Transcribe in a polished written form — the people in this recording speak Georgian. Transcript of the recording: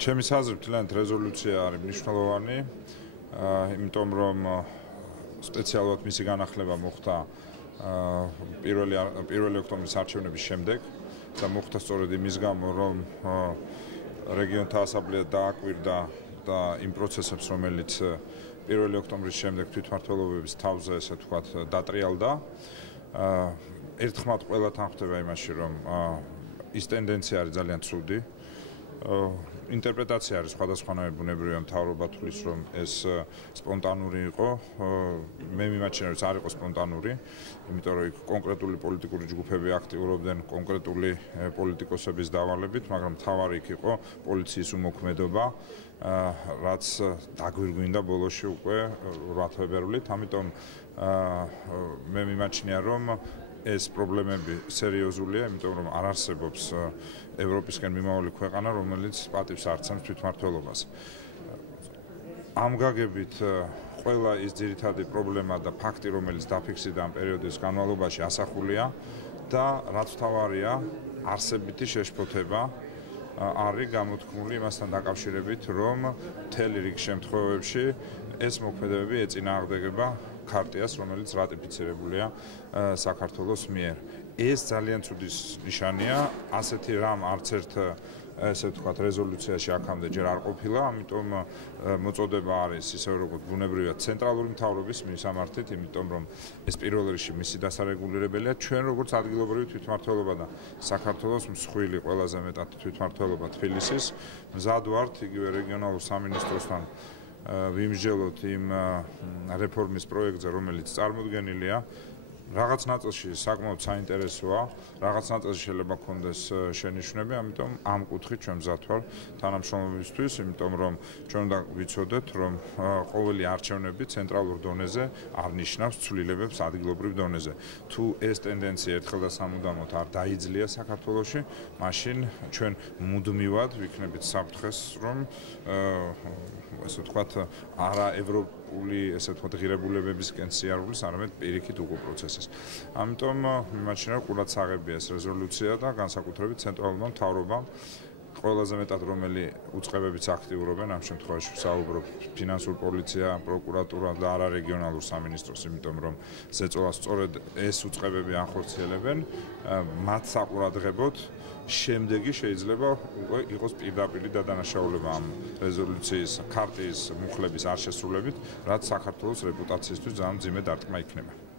ჩემი აზრით, თლიანად რეზოლუცია არის მნიშვნელოვანი, იმიტომ რომ სპეციალურად მისი განახლება მოხდა პირველი ოქტომბრის არჩევნების შემდეგ და მოხდა სწორედ იმის გამო, რომ რეგიონთა ასამბლეა დააკვირდა და იმ პროცესებს, რომელიც 1 ოქტომბრის შემდეგ თვითმმართველობების თავზე, ესე ვთქვათ, დატრიალდა. ერთხმად ყველა თანხმდება იმაში, რომ ის ტენდენცია არის ძალიან ცუდი. ინტერპრეტაცია არის სხვადასხვანაირი, ბუნებრივია, მთავრობა თulis, რომ ეს სპონტანური იყო. მე მიმაჩნია, რომ ეს არ იყო სპონტანური, იმიტომ რომ იქ კონკრეტული პოლიტიკური ჯგუფები აქტიურობდნენ კონკრეტული პოლიტიკოსების დავალებით, მაგრამ მთავარი იქ იყო პოლიციის უმოქმედობა, რაც დაგვირგვინდა ბოლოში უკვე 8 თებერვლით. ამიტომ მე მიმაჩნია, რომ ეს პრობლემები სერიოზულია, იმიტომ რომ არ არსებობს ევროპისკენ მიმავალი ქვეყანა, რომელიც პატივს არცემს თვითმმართველობას. ამ გაგებით ყველა ის ძირითადი პრობლემა და ფაქტი, რომელიც დაფიქსირდა ამ პერიოდის განმავლობაში, ასახულია და რაც მთავარია, არსებითი შეშფოთება არის გამოთქმული იმასთან დაკავშირებით, რომ მთელი რიგ შემთხვევებში ეს მოქმედებები ეწინააღმდეგება ქარტიას, რომელიც რატიფიცირებულია საქართველოს მიერ. ეს ძალიან ცუდი ნიშანია, ასეთი რამ არც ერთ ესე ვთქვათ რეზოლუციაში აქამდე ჯერ არ ყოფილა, ამიტომ მოწოდება არის ისე როგორც ბუნებრივია ცენტრალური მთავრობის მისამართით, იმიტომ რომ ეს პირველ რიგში მისი დასარეგულირებელია, ჩვენ როგორც ადგილობრივი თვითმმართველობა და საქართველოს მსხვილი ყველაზე მეტად თვითმმართველობა თბილისის, მზად ვართ იგივე რეგიონალურ სამინისტროსთან ვიმსჯელოთ იმ რეფორმის პროექტზე, რომელიც წარმოდგენილია. Რაღაც ნაწილში საკმაოდ საინტერესოა, რაღაც ნაწილში შეიძლება გქონდეს შენიშვნები, ამიტომ ამ კუთხით ჩვენ მზად ვარ თანამშრომლობისთვის, იმიტომ რომ ჩვენ უნდა ვიცოდეთ, რომ ყოველი არჩევნები ცენტრალურ დონეზე არ ნიშნავს ცვლილებებს ადგილობრივ დონეზე. თუ ეს ტენდენცია ერთხელ და სამუდამოდ არ დაიძლია საქართველოში, მაშინ ჩვენ მუდმივად ვიქნებით საფრთხეს, რომ ესე ვთქვათ, არა ევროპული, ესე ვთქვათ, ღირებულებებისკენ სიარულის, არამედ პირიქით უკვე პროცესის. ამიტომ მიმაჩნია, რომ ყურად საღებია ეს რეზოლუცია და განსაკუთრებით ცენტრალურმა მთავრობამ, ყველაზე მეტად რომელი უწყებებიც აქტიურობენ, ამ შემთხვევაში ვსაუბრობ ფინანსურ პოლიცია, პროკურატურა და არარეგიონალურ სამინისტროს, იმიტომ რომ ზეწოლას სწორედ ეს უწყებები ანხორციელებენ, მათ საყურადღებოდ შემდეგი შეიძლება უკვე იყოს პირდაპირი დადანაშაულება ამ რეზოლუციის ქარტიის მუხლების არ შესრულებით, რაც საქართველოს რეპუტაციისთვის ძალიან მძიმე დარტყმა იქნება.